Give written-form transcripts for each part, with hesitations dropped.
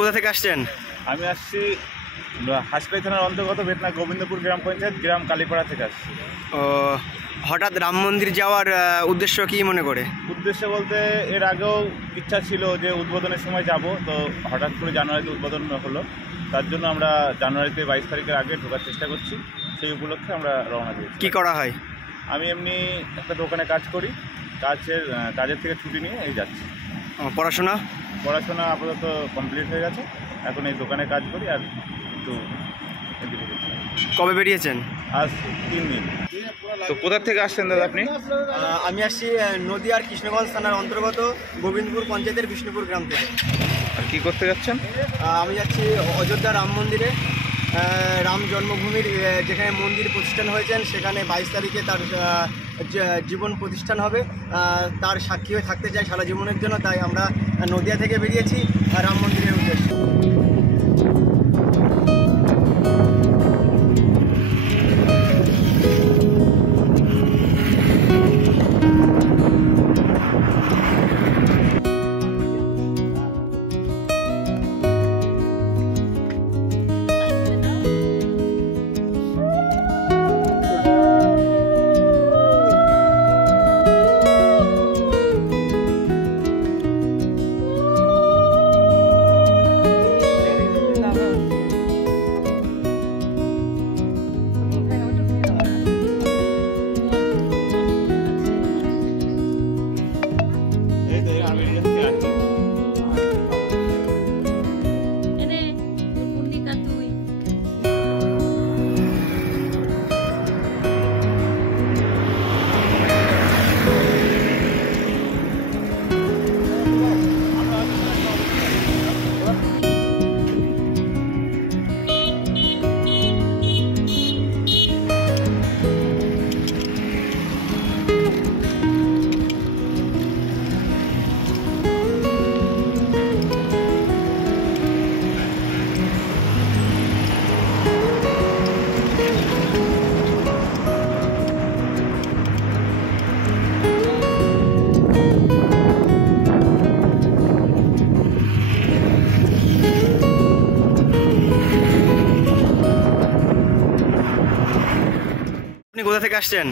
কোথা থেকে আসছেন? আমি আসছি হাসপাতাল থানার অন্তর্গত বেতনা গোবিন্দপুর গ্রাম পঞ্চায়েত গ্রাম কালীপাড়া থেকে আসছি। ও হঠাৎ রাম মন্দির যাওয়ার উদ্দেশ্য কি মনে করে? উদ্দেশ্য বলতে এর আগেও ইচ্ছা ছিল যে উদ্বোধনের সময় যাব, তো হঠাৎ করে জানুয়ারিতে উদ্বোধন হলো, তার জন্য আমরা জানুয়ারিতে 22 তারিখের আগে ঢোকার চেষ্টা করছি। সেই উপলক্ষে আমরা রওনা দিয়েছি। কি করা হয়? আমি এমনি একটা দোকানে কাজ করি, কাজের থেকে ছুটি নিয়ে এই যাচ্ছি। পড়াশোনা আপাতত কমপ্লিট হয়ে গেছে, এখন এই দোকানে কাজ করি। আর একটু কবে বেরিয়েছেন? আজ 3 দিন। তো কোথা থেকে আসছেন দাদা আপনি? আমি আসছি নদিয়ার কৃষ্ণগঞ্জ থানার অন্তর্গত গোবিন্দপুর পঞ্চায়েতের বিষ্ণুপুর গ্রাম থেকে। আর কি করতে যাচ্ছেন? আমি যাচ্ছি অযোধ্যা রাম মন্দিরে, রাম জন্মভূমির যেখানে মন্দির প্রতিষ্ঠান হয়েছেন সেখানে 22 তারিখে তার জীবন প্রতিষ্ঠান হবে, তার সাক্ষী হয়ে থাকতে চাই সারা জীবনের জন্য। তাই আমরা নদিয়া থেকে বেরিয়েছি রাম মন্দিরের উদ্দেশ্যে। কোথা থেকে আসছেন?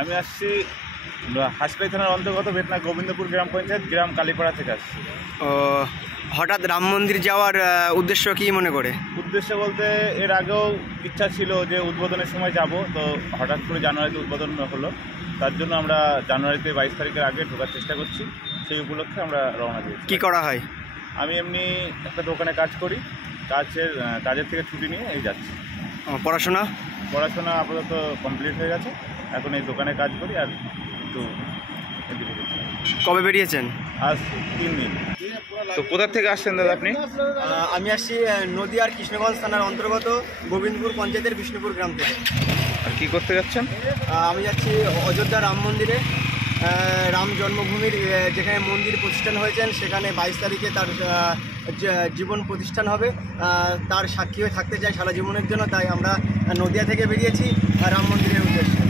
আমি আসছি হাসপাতাল থানার অন্তর্গত বেতনা গোবিন্দপুর গ্রাম পঞ্চায়েত গ্রাম কালীপাড়া থেকে আসছি। ও হঠাৎ রাম মন্দির যাওয়ার উদ্দেশ্য কি মনে করে? উদ্দেশ্য বলতে এর আগেও ইচ্ছা ছিল যে উদ্বোধনের সময় যাব, তো হঠাৎ করে জানুয়ারিতে উদ্বোধন হলো, তার জন্য আমরা জানুয়ারিতে 22 তারিখের আগে ঢোকার চেষ্টা করছি। সেই উপলক্ষে আমরা রওনা দিয়েছি। কি করা হয়? আমি এমনি একটা দোকানে কাজ করি, কাজের থেকে ছুটি নিয়ে এই যাচ্ছি। পড়াশোনা আপাতত কমপ্লিট হয়ে গেছে, এখন এই দোকানে কাজ করি। আর একটু কবে বেরিয়েছেন? আজ 3 দিন। তো কোথা থেকে আসছেন দাদা আপনি? আমি আসছি নদিয়ার কৃষ্ণগঞ্জ থানার অন্তর্গত গোবিন্দপুর পঞ্চায়েতের বিষ্ণুপুর গ্রাম থেকে। আর কি করতে যাচ্ছেন? আমি যাচ্ছি অযোধ্যা রাম মন্দিরে, রাম জন্মভূমির যেখানে মন্দির প্রতিষ্ঠান হয়েছেন সেখানে 22 তারিখে তার জীবন প্রতিষ্ঠান হবে। তার সাক্ষী হয়ে থাকতে চাই সারা জীবনের জন্য, তাই আমরা নদিয়া থেকে বেরিয়েছি রাম মন্দিরের উদ্দেশ্যে।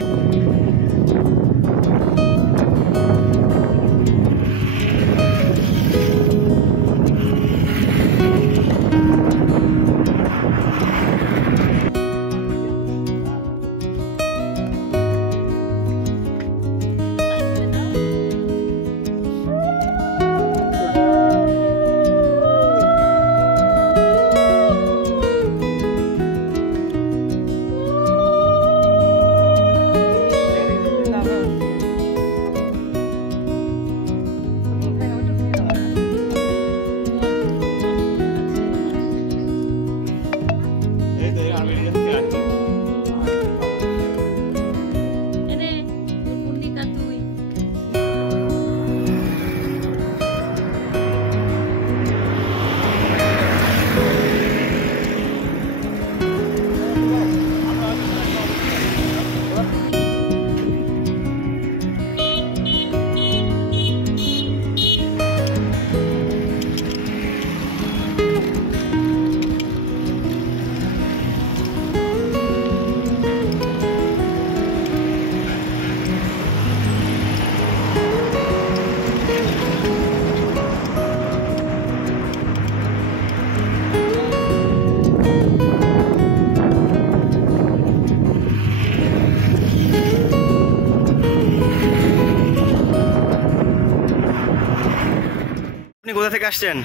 আপনি কোথা থেকে আসছেন?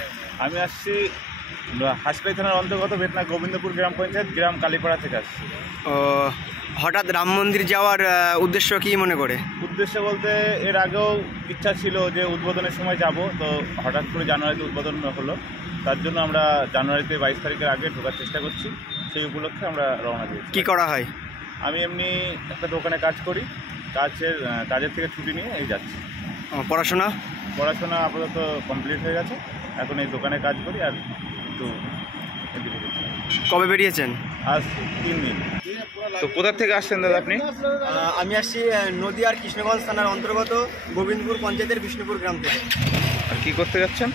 আমি আসছি হাসপাই থানার অন্তর্গত বেতনা গোবিন্দপুর গ্রাম পঞ্চায়েত গ্রাম কালীপাড়া থেকে আসছি। ও, হঠাৎ রাম মন্দির যাওয়ার উদ্দেশ্য কি মনে করে? উদ্দেশ্য বলতে এর আগেও ইচ্ছা ছিল যে উদ্বোধনের সময় যাব, তো হঠাৎ করে জানুয়ারিতে উদ্বোধন হলো, তার জন্য আমরা জানুয়ারিতে 22 তারিখের আগে ঢোকার চেষ্টা করছি। সেই উপলক্ষে আমরা রওনা দিয়েছি। কি করা হয়? আমি এমনি একটা দোকানে কাজ করি, কাজের থেকে ছুটি নিয়ে এই যাচ্ছি। পড়াশোনা আপাতত কমপ্লিট হয়ে গেছে, এখন এই দোকানে কাজ করি আর একটু এদিকে দেখছি। কবে বেরিয়েছেন? আজ 3 দিন। তো কোথা থেকে আসছেন দাদা আপনি? আমি আসছি নদিয়ার কৃষ্ণগঞ্জ থানার অন্তর্গত গোবিন্দপুর পঞ্চায়েতের বিষ্ণুপুর গ্রাম থেকে। আর কি করতে যাচ্ছেন?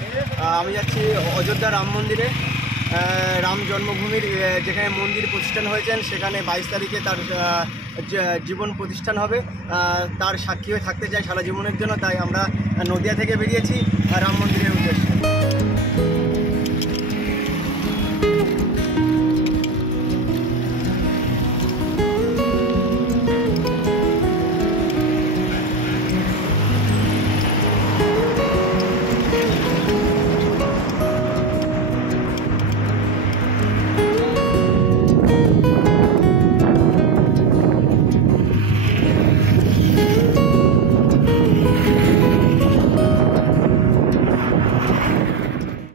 আমি যাচ্ছি অযোধ্যা রাম মন্দিরে। রাম জন্মভূমির যেখানে মন্দির প্রতিষ্ঠান হয়েছেন সেখানে 22 তারিখে তার জীবন প্রতিষ্ঠান হবে। তার সাক্ষী হয়ে থাকতে চাই সারা জীবনের জন্য, তাই আমরা নদিয়া থেকে বেরিয়েছি রাম মন্দিরের উদ্দেশ্যে।